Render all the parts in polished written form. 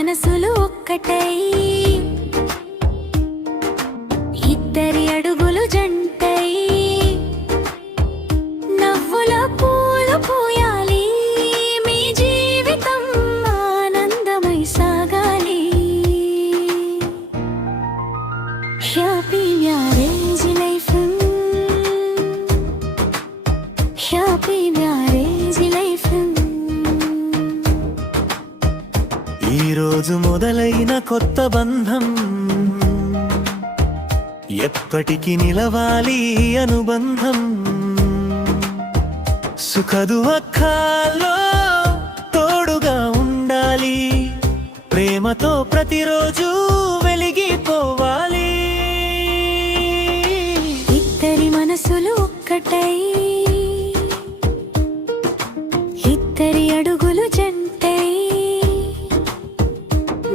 మనసులు ఒక్కటై ఇద్దరి అడుగులు జంటై నవ్వుల పూలు పూయాలి మీ జీవితం ఆనందమై సాగాలి happy marriage life happy marriage life ఈ రోజు మొదలైన కొత్త బంధం ఎప్పటికీ నిలవాలి అనుబంధం సుఖదుఃఖాల్లో తోడుగా ఉండాలి ప్రేమతో ప్రతిరోజు వెలిగిపోవాలి ఇద్దరి మనసులు ఒక్కటై ఇద్దరి అడుగులు జంటై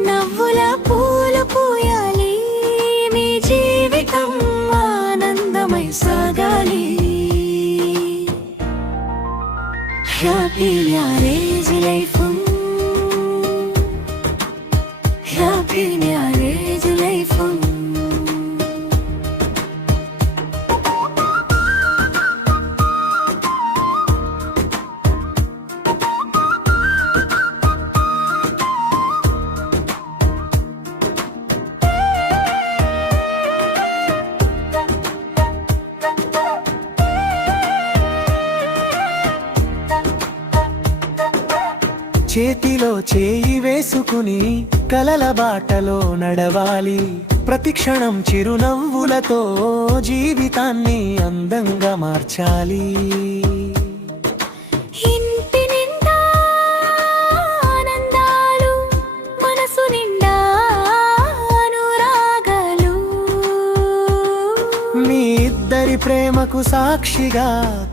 నవ్వుల పూలు పూయాలి మీ జీవితం ఆనందమై సాగాలి happy marriage life happy marriage life చేతిలో చేయి వేసుకుని కలల బాటలో నడవాలి ప్రతి క్షణం చిరునవ్వులతో జీవితాన్ని అందంగా మార్చాలి ఇంటి నిండా ఆనందాలు మనసు నిండా అనురాగాలు మీ ఇద్దరి ప్రేమకు సాక్షిగా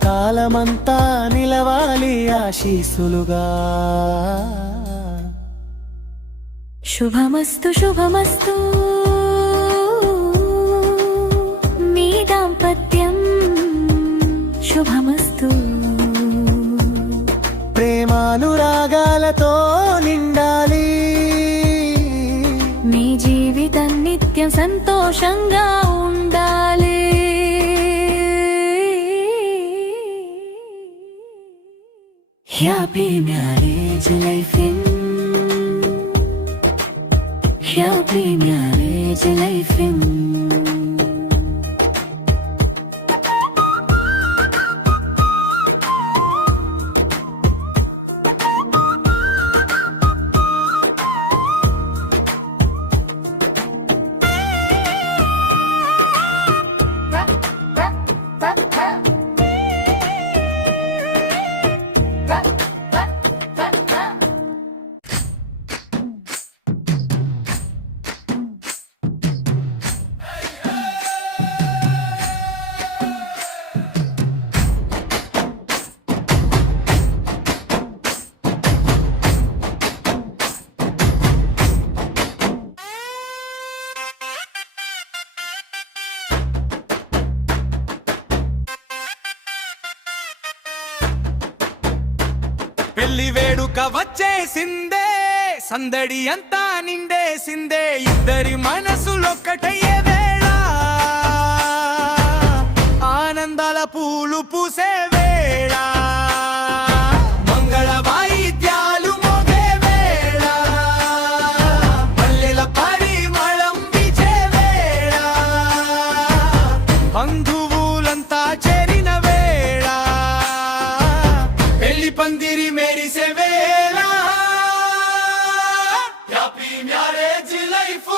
కాలమంతా నిలవాలి ఆశీస్సులుగా శుభమస్తు శుభమస్తు మీ దాంపత్యం శుభమస్తు ప్రేమానురాగాలతో నిండాలి మీ జీవితం నిత్యం సంతోషంగా ఉండాలి happy marriage life happy marriage life పెళ్లి వేడుక వచ్చేసిందే సందడి అంతా నిండేసిందే ఇద్దరి మనసులొక్కటయ్యే వేళ ఆనందాల పూలు పూసే వేళ మంగళ వాయిద్యాలు మోగే వేళ పల్లెల పరిమళం వీచే వేళ బంధువులంతా చేరిన వేళ పెళ్లి పందిరి మెరిసే వేళ happy marriage life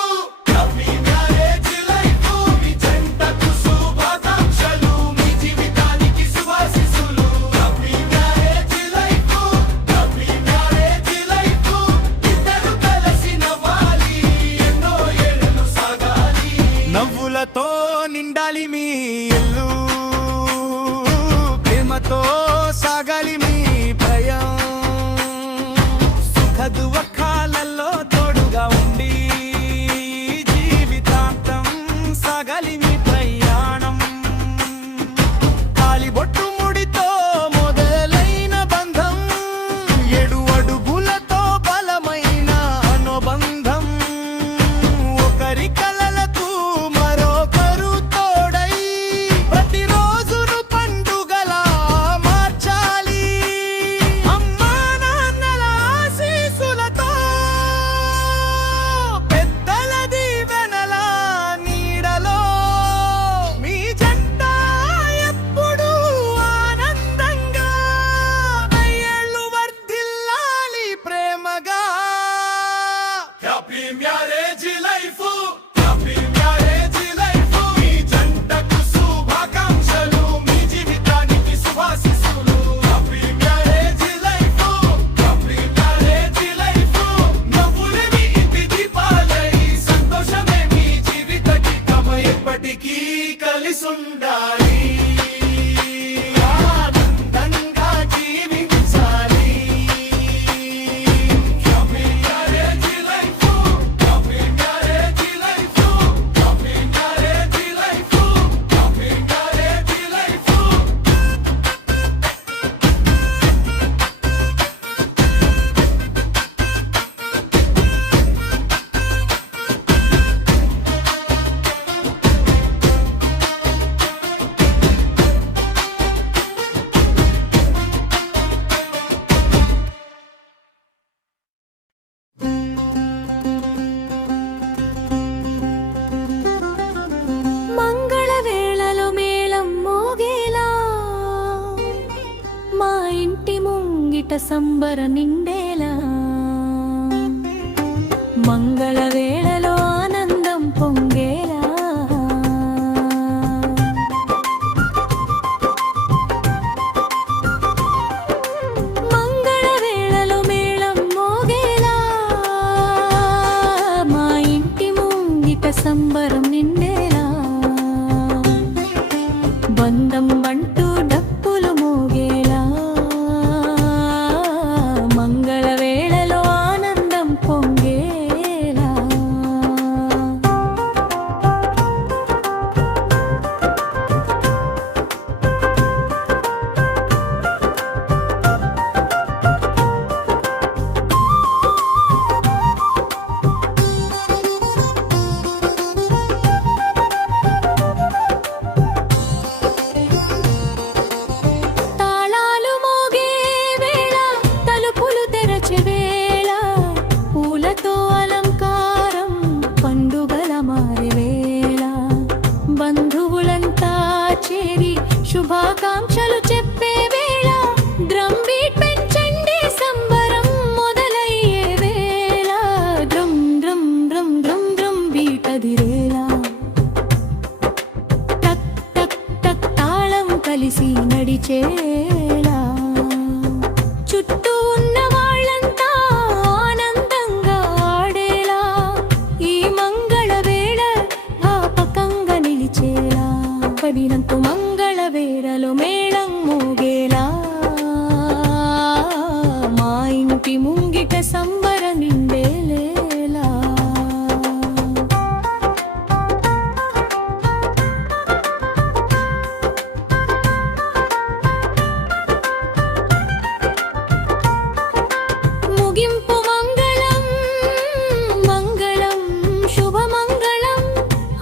happy marriage life మీ జంటకు శుభాకాంక్షలు మీ జీవితానికి శుభాశీస్సులు happy marriage life happy marriage life మీ జంటకు శుభాకాంక్షలు మీ జీవితానికి శుభాశీస్సులు happy marriage life happy marriage life నవ్వులే మీ ఇంటి దీపాలై సంతోషమే మీ జీవిత గీతమ ఎప్పటికీ కలిసుండాలి ఆనందంగా జీవించాలి happy marriage life happy marriage life happy marriage life happy marriage life మంగళ వేళలో మేళం మోగేలా మా ఇంటి ముంగిట సంబర నిండేలా మంగళ వేళలో ఆనందం పొంగేలా మంగళ వేళలో మేళం మోగేలా మా ఇంటి ముంగిట సంబరం నిండేలా బంధం అంటూ డప్పులు మోగేలా మంగళ వేళలో ఆనందం పొంగేలా తాళాలు మోగే వేళ తలుపులు తెరచే వేళ పూలతో అలంకారం పండుగల మారే వేళ బంధువులంతా చేరి శుభాకాంక్షలు చెప్పే వేళ డ్రమ్ బీట్ పెంచండి సంబరం మొదలయ్యే వేళ drum drum drum drum drum beat అదిరేలా టక్ టక్ టక్ తాళం కలిసి నడిచేలా చుట్టూ ఉన్న వాళ్ళంతా ఆనందంగా ఆడేలా ఈ మంగళ వేళ జ్ఞాపకంగా నిలిచేలా పదినంతు మంగళ వేళలో మేళం మోగేలా మా ఇంటి ముంగిట సంబర నిండేలేలా ముగింపు మంగళం మంగళం శుభమంగళం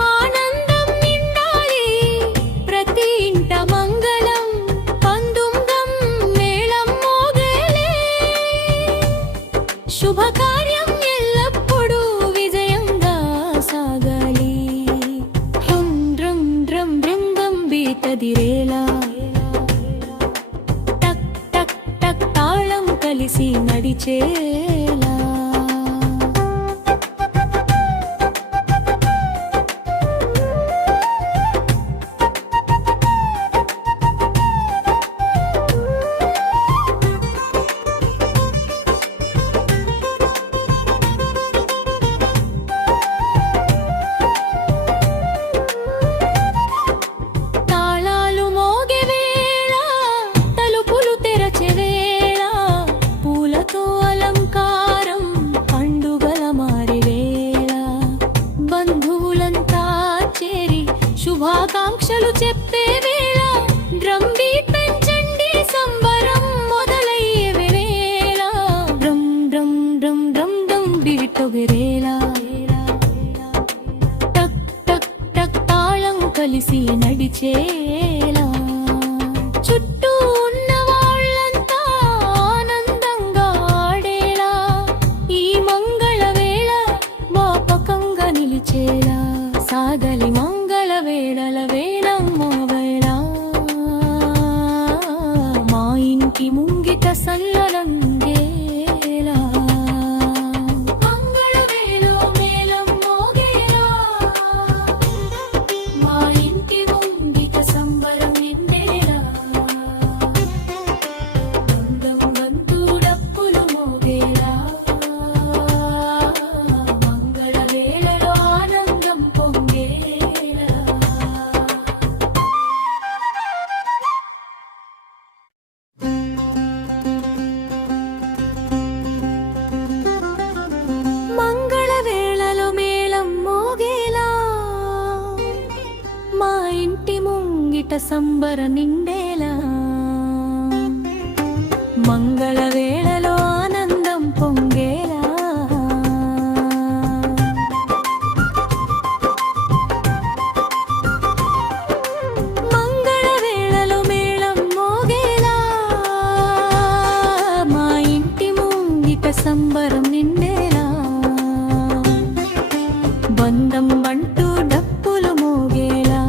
ఆనందం నిండాలి ప్రతి ఇంట మంగళం పందుంగం మేళం మోగేలే శుభకార్యం ఎల్లప్పుడూ విజయంగా సాగాలి హుం డ్రమ్ డ్రమ్ బృంగం బీటదిరేలా టక్ టక్ టక్ తాళం కలిసి నడిచేలా తాళాలు మోగే వేళ తలుపులు తెరచే వేళ పూలతో అలంకారం పండుగల మారి వేళ బంధువులంతా చేరి శుభాకాంక్షలు చెప్పే వేళ డ్రమ్ బీట్ పెంచండి సంబరం మొదలయ్యే వేళ drum drum drum drum drum beat ఒగరేలా టక్ టక్ టక్ తాళం కలిసి నడిచేలా చుట్టూ ఉన్న వాళ్ళంతా ఆనందంగా ఆడేలా ఈ మంగళ వేళ జ్ఞాపకంగా నిలిచేలా సాగలి మంగళ వేళల వేళం మోగేలా మా ఇంటి ముంగిట సల్లలంగేలా మంగళ వేళ సంబర నిండేలా మంగళ వేళలో ఆనందం పొంగేలా మంగళ వేళలో మేళం మోగేలా మా ఇంటి ముంగిట సంబరం నిండేలా బంధం అంటూ డప్పులు మోగేలా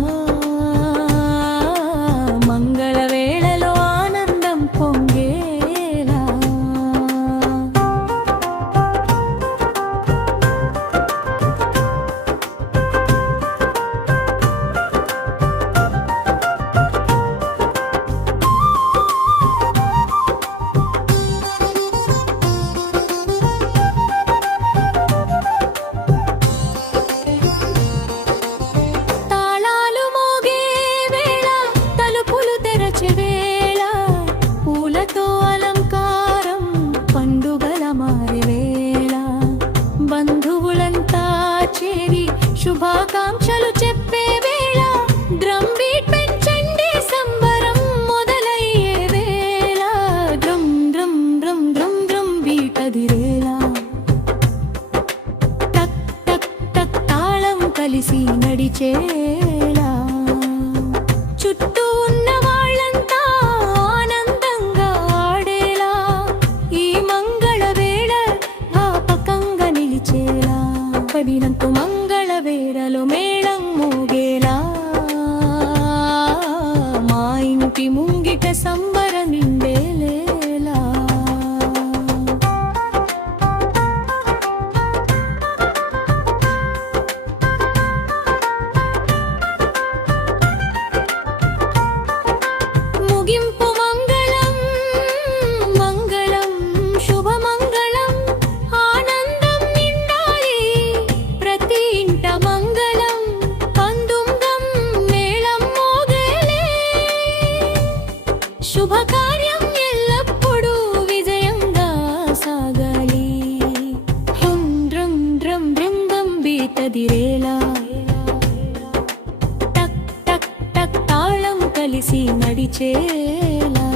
మంగళ వేళలో ఆనందం పొంగేలా తాళాలు మోగే వేళ తలుపులు తెరచే వేళ పూలతో అలంకారం పండుగల మారే వేళ బంధువులంతా చేరి శుభాకాంక్షలు చెప్పే వేళ డ్రమ్ బీట్ పెంచండి సంబరం మొదలయ్యే వేళ drum drum drum drum drum beat అదిరేలా టక్ టక్ టక్ తాళం కలిసి నడిచేలా చుట్టూ ఉన్న వాళ్ళంతా ఆనందంగా ఆడేలా ఈ మంగళ వేళ జ్ఞాపకంగా నిలిచేలా పడినంత మంగళ వేళలో మేళం మోగేలా మా ఇంటి ముంగిట సంబర నిండేలేలా ముగింపు మంగళం మంగళం శుభమంగళం ఆనందం నిండాలి ప్రతి ఇంట మంగళం పందుంగం మేళం మోగేలే శుభకార్యం ఎల్లప్పుడూ విజయంగా సాగాలి హుం డ్రం డ్రం బృంగం బీతదిరేలా టక్ టక్ టక్ తాళం కలిసి నడిచేలా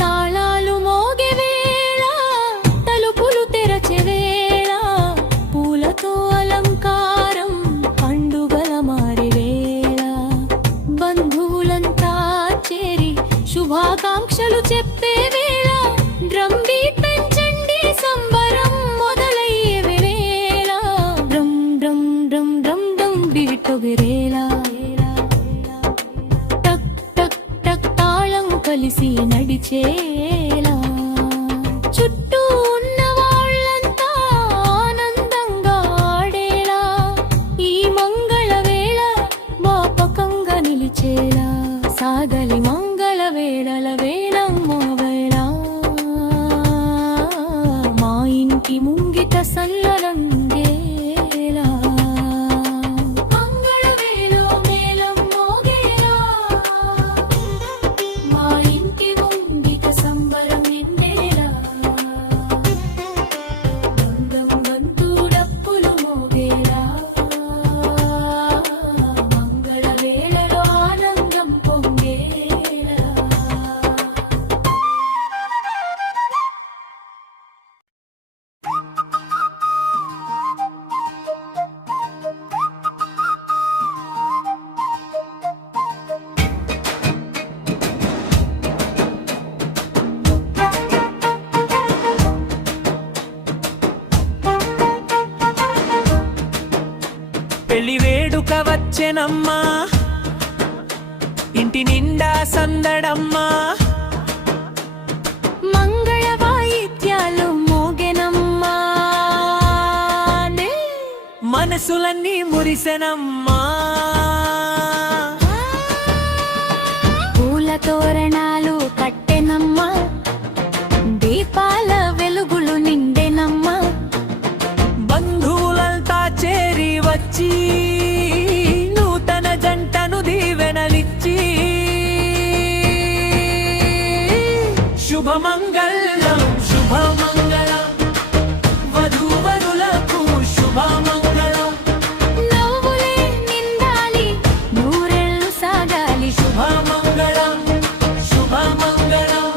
తాళాలు మోగే వేళ తలుపులు తెరచే వేళ పూలతో అలంకారం పండుగల మారే వేళ బంధువులంతా చేరి శుభాకాంక్షలు చెప్పే వేళ డ్రమ్ బీట్ పెంచండి సంబరం మొదలయ్యే వేళ drum drum drum drum drum beat ఒగరేలా టక్ టక్ టక్ తాళం కలిసి నడిచేలా చుట్టూ ఉన్న వాళ్ళంతా ఆనందంగా ఆడేలా ఈ మంగళ వేళ జ్ఞాపకంగా నిలిచేలా సాగలి మంగళ వేళల వేళం మోగేలా మా ఇంటి ముంగిట సల్లరంగేలా మంగళ వేళలో మేళం మోగేలా మా ఇంటి ముంగిట సంబరం నిండేలా బంధం బంతు డప్పులు మోగేలా మంగళ వేళలో ఆనందం పొంగేలా పెళ్లి వేడుక వచ్చెనమ్మా ఇంటి నిండా సందడమ్మా మంగళ వాయిద్యాలు మోగెనమ్మా మనసులన్నీ మురిసెనమ్మా పూల తోరణాలు కట్టెనమ్మా దీపాల వెలుగులు నిండెనమ్మా బంగారు శుభమంగళం శుభమంగళం వధూవరులకు శుభమంగళం నవ్వులే నిండాలి నూరెళ్ళు సాగాలి శుభమంగళం శుభమంగళం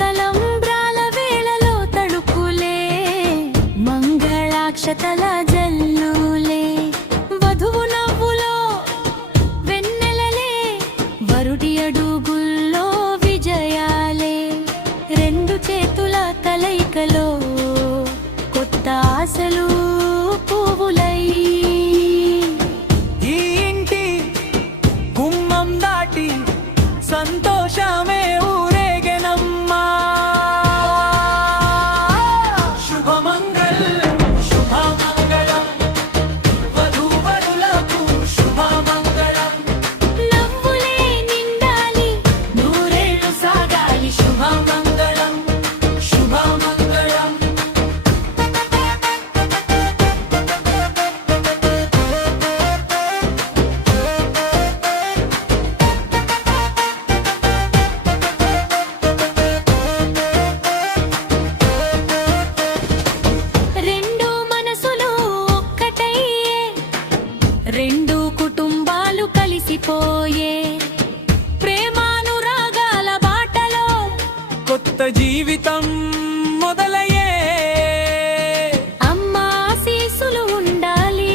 తలంబ్రాల వేళలో తడుకులే మంగళాక్షతల జల్లులే వధువు నవ్వులో వెన్నెలలే వరుడి అడుగుల్లో విజయాలే రెండు చేతుల కలయికలో కొత్త ఆశలు పువ్వులై ఈ ఇంటి గుమ్మం దాటి సంతోషమే ఊరేగెనమ్మా శుభమంగళం శుభమంగళం వధూవరులకు శుభమంగళం నవ్వులే నిండాలి నూరేళ్ళు సాగాలి శుభమంగళం శుభమంగళం రెండు మనసులు ఒక్కటయ్యే రెండు కుటుంబాలు కలిసిపోయే ప్రేమానురాగాల బాటలో కొత్త జీవితం మొదలయ్యే అమ్మ ఆశీస్సులు ఉండాలి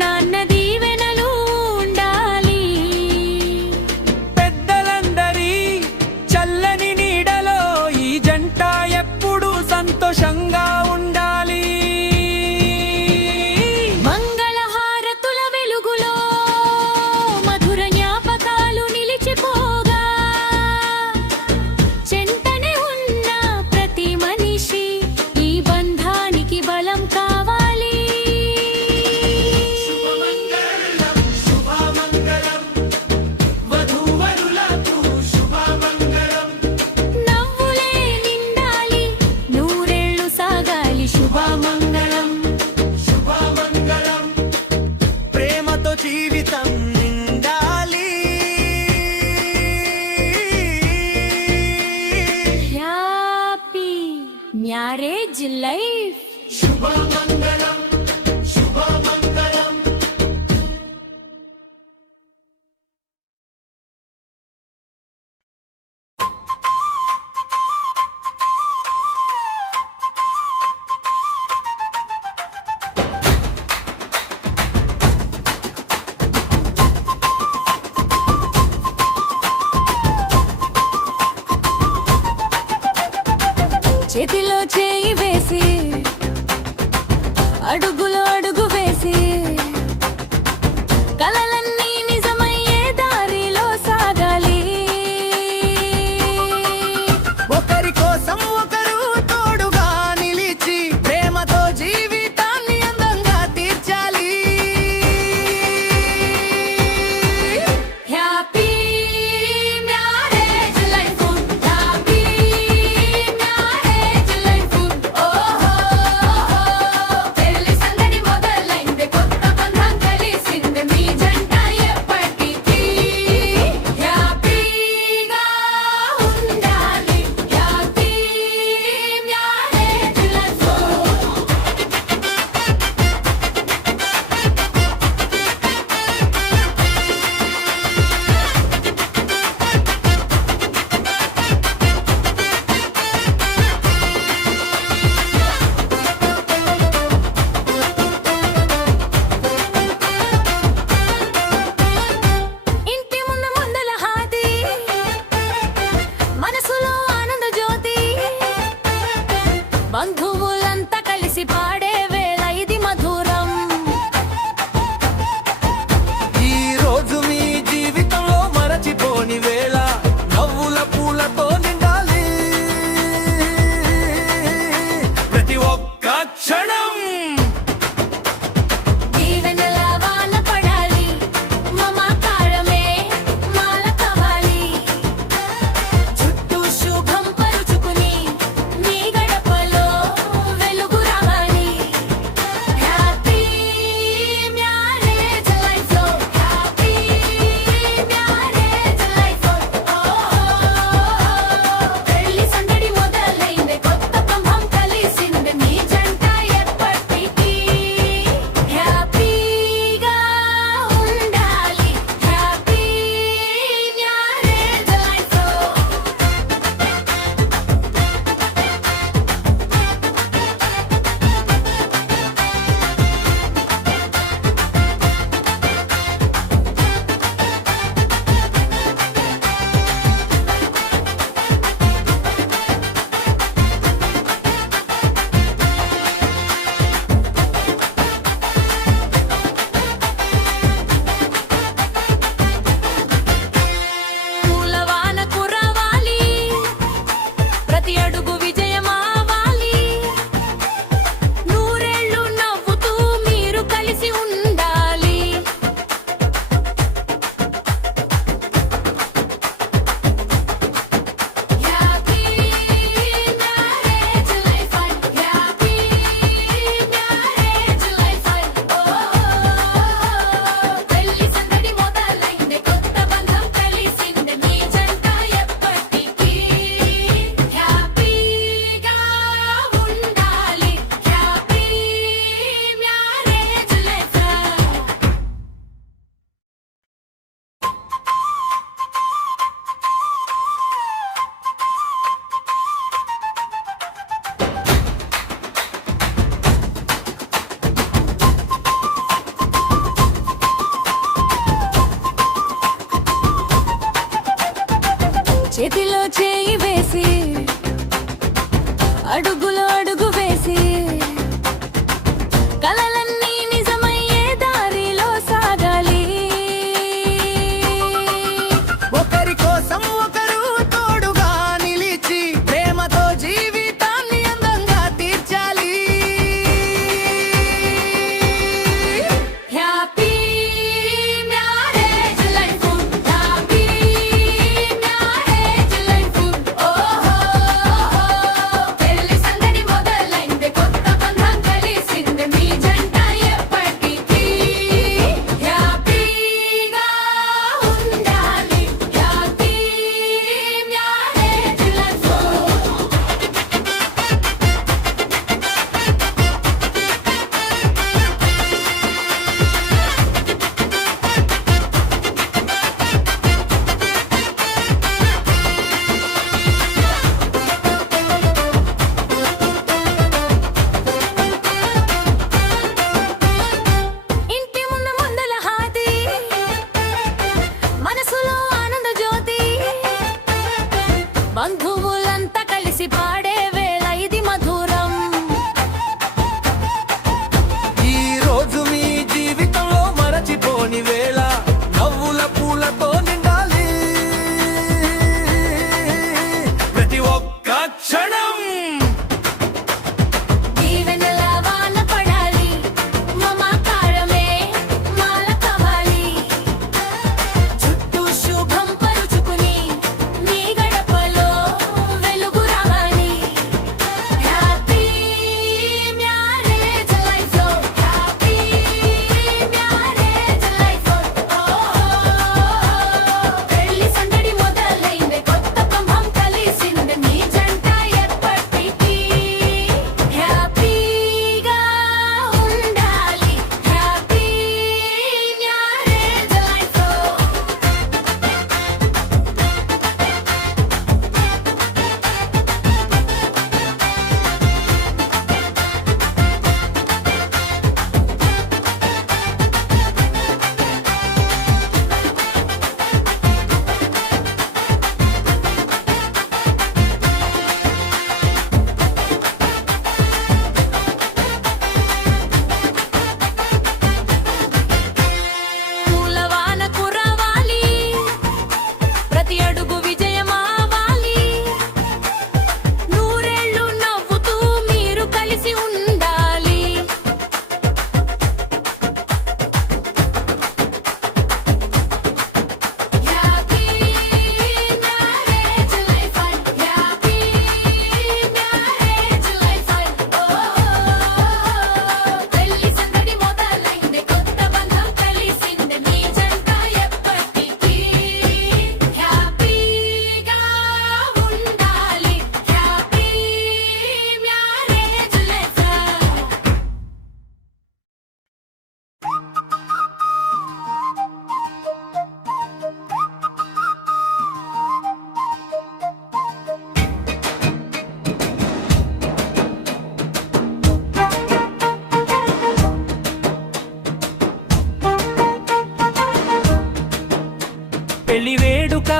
నాన్న దీవెనలు ఉండాలి పెద్దలందరి చల్లని నీడలో ఈ జంట ఎప్పుడూ సంతోషంగా ఉండాలి మంగళహారతుల వెలుగులో మధుర జ్ఞాపకాలు నిలిచిపోగా చెంతనే ఉన్న ప్రతి మనిషి ఈ బంధానికి బలం కావాలి శుభమంగళం వధూవరులకు శుభమంగళం నవ్వులే నిండాలి నూరేళ్ళు సాగాలి శుభమంగళం శుభమంగళం ప్రేమతో జీవితం నిండాలి హ్యాపీ మ్యారేజ్ లైఫ్ శుభమంగళం శుభమంగళం చేతిలో చేయి వేసి అడుగులో అడుగు వేసి కలలన్నీ నిజమయ్యే దారిలో సాగాలి ఒకరి కోసం ఒకరు తోడుగా నిలిచి ప్రేమతో జీవితాన్ని అందంగా తీర్చాలి happy marriage life happy marriage life ఓహో పెళ్లి సందడి మొదలైంది కొత్త బంధం కలిసింది మీ జంట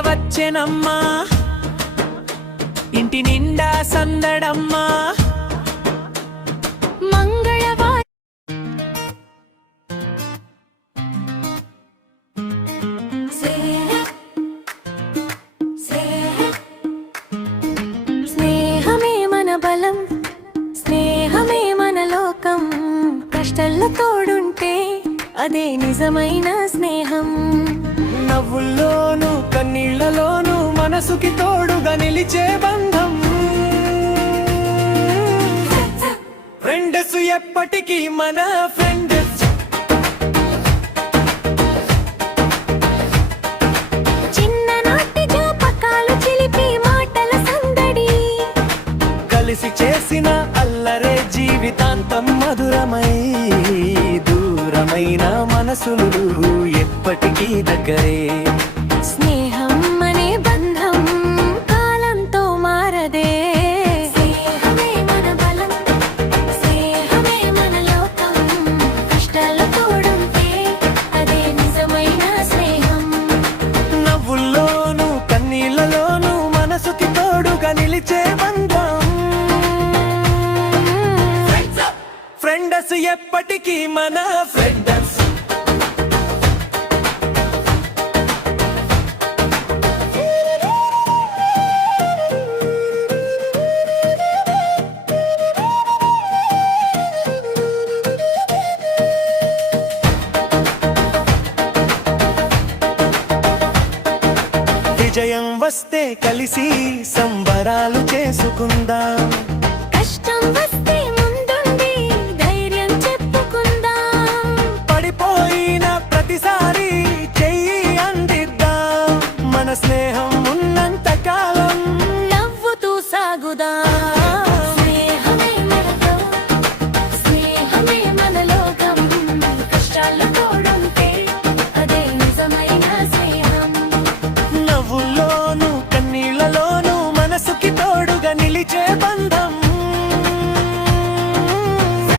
వచ్చెనమ్మా ఇంటి నిండా సందడమ్మా మంగళవారం స్నేహమే మన బలం స్నేహమే మన లోకం కష్టాల్లో తోడుంటే అదే నిజమైన స్నేహం నవ్వుల్లోనూ కన్నీళ్లలోనూ మనసుకి తోడుగా నిలిచే బంధం ఫ్రెండ్స్ ఎప్పటికీ మన ఫ్రెండ్స్ చిన్ననాటి జ్ఞాపకాలు చిలిపి మాటల సందడి కలిసి చేసిన అల్లరే జీవితాంతం మధురమై దూరమైన మనసులు ఎప్పటికీ దగ్గరే స్నేహం అనే బంధం కాలంతో మారదే స్నేహమే మన బలం స్నేహమే మన లోకం కష్టాల్లో తోడుంటే అదే నిజమైన స్నేహం నవ్వుల్లోనూ కన్నీళ్లలోనూ మనసుకి తోడుగా నిలిచే బంధం ఫ్రెండ్స్ ఎప్పటికీ మన ఫ్రెండ్స్ విజయం వస్తే కలిసి సంబరాలు చేసుకుందాం కష్టం వస్తే ముందుండి ధైర్యం చెప్పుకుందాం పడిపోయిన ప్రతిసారి చెయ్యి అందిద్దాం మన స్నేహం